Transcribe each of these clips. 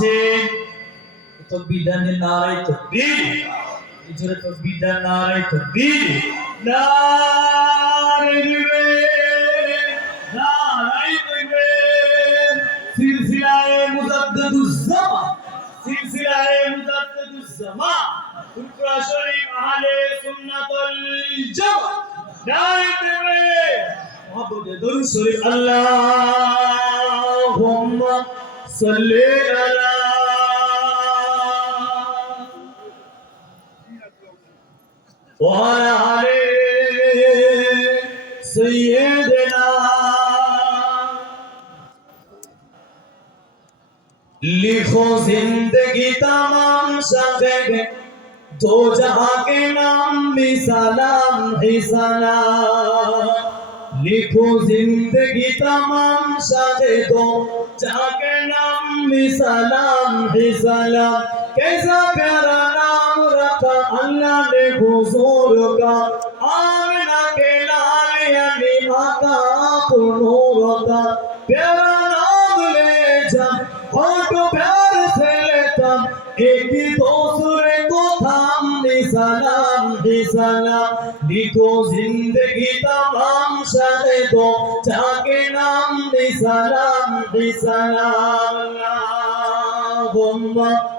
আছে তো বিধান নারাই তো বীর জোরে তো বিধান নারাই তো বীর নারে দিবে নারাই দিবে সিলসিলায়ে মুজাদ্দিদুজ জামান সিলসিলায়ে মুজাদ্দিদুজ জামান ফুরফুরা শরীফ আহলে সুন্নাতুল জামাত নারাই দিবে মোহাম্মদ দরুদ শরীফ আল্লাহুম্মা সাল্লি আলা وعلى سيدنا লিখো জিন্দগি তাম সঙ্গে দো জহাকে নাম মিসালাম হিসালাম লিখো জিন্দগি তাম সঙ্গে দো জহাকে নাম মিসালাম হিসালাম के नाम भी सलाम ही सलाम कैसा प्यारा नाम रखा अल्लाह ने हुजूर का आमना के लाल यानी आका आप नूर का प्यारा नाम ले जा होठों प्यार से लेता एक ही दूसरे को थाम दे सलाम दे सलाम लिखो जिंदगी तमाम शहे दो जाके नाम दे सलाम दे सलाम अल्लाहुम्मा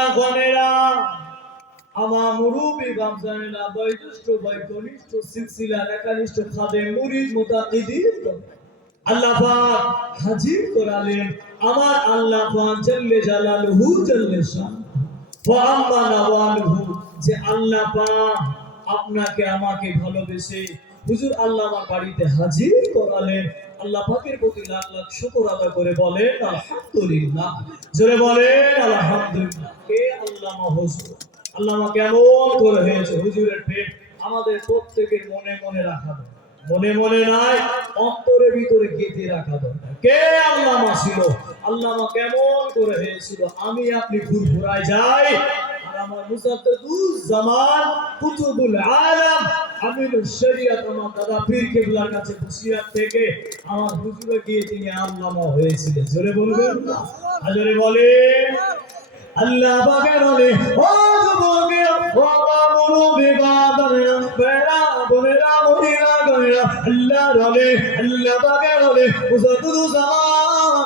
আল্লাহ আল্লাহ যে আল্লাহ আপনাকে, আমাকে ভালোবেসে হুজুর আল্লাহ আমার বাড়িতে হাজির করালেন। আল্লাহ পাকের প্রতি লাখ লাখ শুকর আদায় করে বলেন, আলহামদুলিল্লাহ। বলেন, আলহামদুলিল্লাহ। কে আল্লামা হুজুর আল্লামা কেমন করে হয়েছে হুজুরের পেট আমাদের প্রত্যেকের মনে মনে রাখা দরকার। মনে মনে নাই অন্তরের ভিতরে গেঁথে রাখা দরকার। কে আল্লামা ছিল? আল্লামা কেমন করে হয়েছিল আমি আপনি ফুরফুরায় যাই আর আমার মুসাদ্দুজ জামান কুতুবুল আলম আমিনুল শরিয়াত আমার দাদা পীর কেবলার কাছে বসিরাত থেকে আমার হুজুরে গিয়ে তিনি আল্লামা হয়েছিলেন। জোরে বলবেন? না আর জোরে বলে আল্লাহ পাকের বলে, ও যুবকের ও বাবুরু বিবাদরে বেড়া বনেরা, মহিলা গনেরা আল্লাহ বলে, আল্লাহ পাকের বলে মুসাদ্দুজ জামান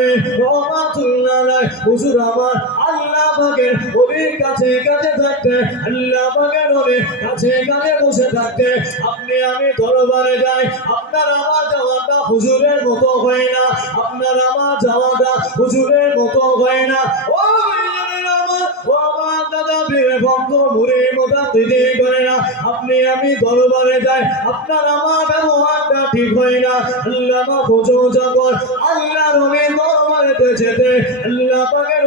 নামে রহমাতুল্লাহ, হুজুর আমার আল্লাহ পাকের নবীর কাছে কাছে থাকতে, আল্লাহ পাকের কাছে কাছে বসে থাকতে, আপনি আমি দরবারে যাই, আপনার আমার যাওয়াটা হুজুরের মতো হয় না, আপনার আমার যাওয়াটা হুজুরের মতো হয় না। ও ভক্ত মুড়ি মোটা দিদি করে না। আপনি, আমি দরবারে যাই। আপনার আমার ব্যবহারটা ঠিক হয় না। আল্লাহ জগৎ। আল্লাহ যেতে। আল্লাহ পাকের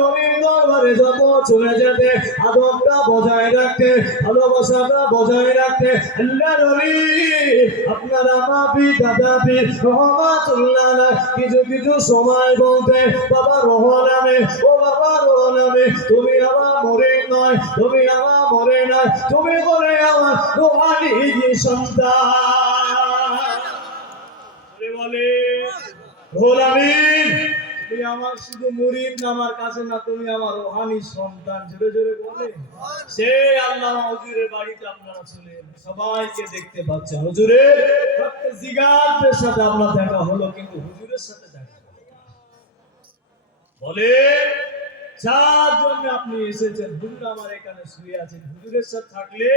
রবির যত চলে যেতে আদবটা বজায় রাখতে ভালোবাসাটা বজায় রাখতে রবি আপনার আমার পি দাদা পি রহমাতুল্লাহ, কিছু কিছু সময় বলতে, বাবা রহ নামে ও বাবা রহ নামে তুমি আমার মরে নয়, তুমি আমার মরে নয়, তুমি করে আমার রোহানি সন্তান। বলে বলে আমার শুধু মুরিদ আমার কাছে না, তুমি আমার রোহানি সন্তান। জোরে জোরে বলে। সে আল্লাহ বাড়িতে আপনারা চলে সবাইকে দেখতে পাচ্ছেন। সাথে আপনার দেখা হলো, কিন্তু হুজুরের সাথে দেখা বলে, যার জন্য আপনি এসেছেন, হুজুর আমার এখানে শুয়ে আছেন। হুজুরের সাথে থাকলে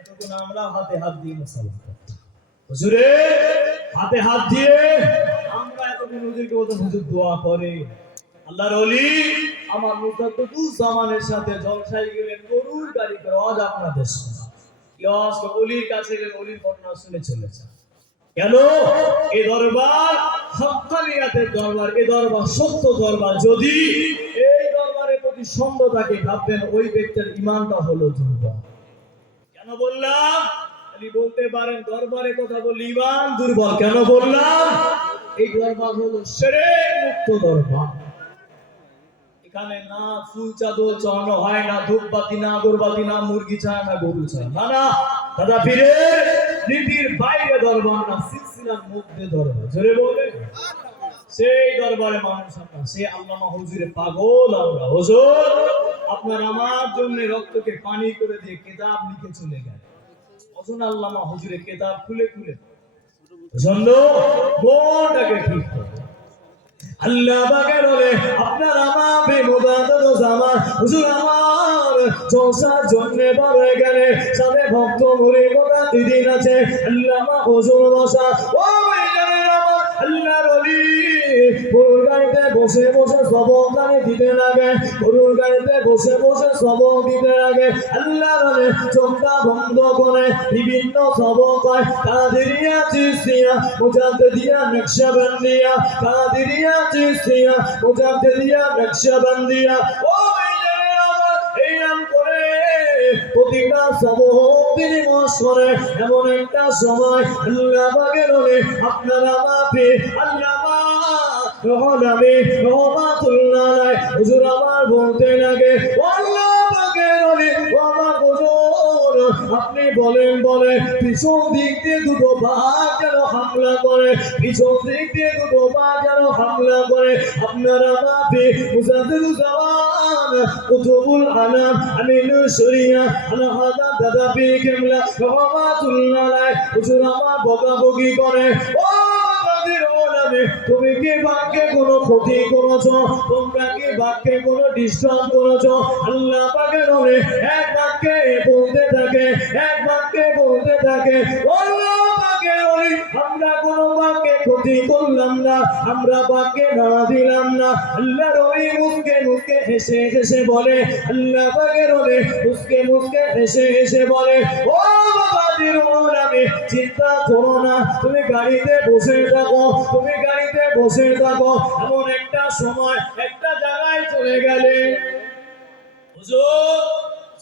এতক্ষণ আমরা হাতে হাত দিয়ে মশালা হুজুরে, হাতে হাত দিয়ে আমরা এতদিন হুজুরকে হুজুর, দোয়া করে। আল্লাহর আমার সাথে জলসাই গেলেন গরুর গাড়ি করে আজ আপনাদের ইয়াস কাছে গেলেন বর্ণনা শুনে চলেছে কেন? এই দরবার দরবার এই দরবার সত্য দরবার। যদি এই দরবারের প্রতি সন্দেহ থাকে, ভাববেন ওই ব্যক্তির ইমানটা হলো দুর্বল। কেন বললাম? খালি বলতে পারেন, দরবারে কথা বলি, ইমান দুর্বল কেন বললাম? এই দরবার হলো সেরে মুক্ত দরবার। এখানে না ফুল চাদর চড়ানো হয়, না ধূপবাতি না না মুরগি ছাড়া না গরু ছাড়া না না, দাদা ফিরে নীতির বাইরে দরবার না, সিলসিলার মধ্যে দরবার। বলে সেই দরবারে মানুষ আমরা, সে হুজুরে পাগল আমরা। হুজুর, আপনার আমার জন্য রক্তকে পানি করে দিয়ে কেতাব লিখে চলে গেল অজন আল্লামা হুজুরে কেতাব খুলে খুলে জন্য মনটাকে ঠিক আল্লাহ পাকের বলে, আপনার আমার বেমুদাত আমার হুজুর, আমার সংসার জন্য বড় গেলে সাথে ভক্ত মুড়ি মোটা দিদিন আছে। আল্লাহ হুজুর বসা। ও অলি গরুর গাড়িতে বসে বসে সবক গানে দিতে লাগে। গরুর গাড়িতে বসে বসে সবক দিতে লাগে। আল্লাহর অলি চোখটা বন্ধ করে বিভিন্ন সবক হয়। কাদিরিয়া চিস্তিয়া মুজাদ্দ দিয়া নকশবন্দিয়া কাদিরিয়া চিস্তিয়া মুজাদ্দ দিয়া নকশবন্দিয়া ও ভাইজানের আমার এই নাম করে প্রতিটা তিনি এমন একটা সময় আল্লাহ বাগের আপনারা মাপে আল্লাহ রহনামে রহমাতুল্লাহ হুজুর আমার বলতে লাগে আপনি বলেন বলে পিছন দিক দিয়ে দুটো বাঘ যেন হামলা করে? পিছন দিক দিয়ে দুটো বাঘ যেন হামলা করে? আপনারা মাপে মুজাদ্দুজ্জামান কুতুবুল আনাম শরিয়া, আনা দাদা পি কেমলা হুজুর আমার করে। ও ওলামে তুমি কি বাক্যে কোনো ক্ষতি করেছ? তোমরা কি বাক্যে কোনো ডিস্টার্ব করেছ? আল্লাহ পাকে হলে এক বাক্যে বলতে থাকে, এক বাক্যে বলতে থাকে আল্লাহ পাকের হলে আমরা কোনো বাক্যে ক্ষতি করলাম না, আমরা বাক্যে না দিলাম না। আল্লাহ রবি মুখে মুখে হেসে হেসে বলে, আল্লাহ পাকের হলে মুখে মুখে হেসে হেসে বলে, ও বাবাজির ওলামে চিন্তা করো না, তুমি গাড়িতে বসে থাকো, তুমি গাড়িতে বসে থাকো। এমন একটা সময় একটা জায়গায় চলে গেলে। হুজুর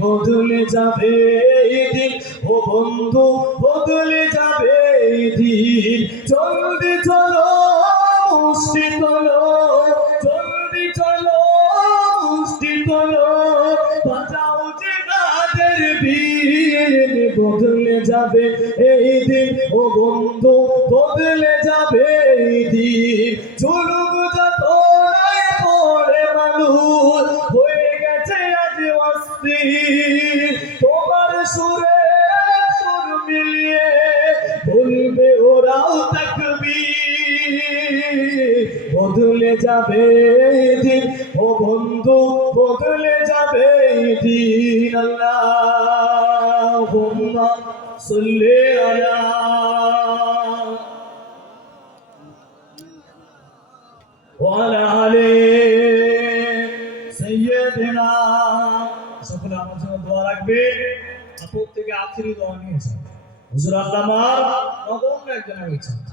বদলে যাবে দিন। ও বন্ধু, বদলে যাবে দিন। জলদি চলো মুষ্টি তোলো, জলদি চলো মুষ্টি তোলো। বাঁচাও যে কাদের বীর বদলে যাবে এই দিন। ও বন্ধু, বদলে যাবে দিন। চলুক যত পড়ে মানুষ যাবে এই দিন ও বন্ধু বদলে যাবে এই দিন আল্লাহ সাল্লি আলা وعلى آل سيدنا সকলে আমার জন্য দোয়া রাখবে আর প্রত্যেকে আখিরি দোয়া নিয়েছে হুজুর আল্লামার নগণ্য একজন আমি ছাত্র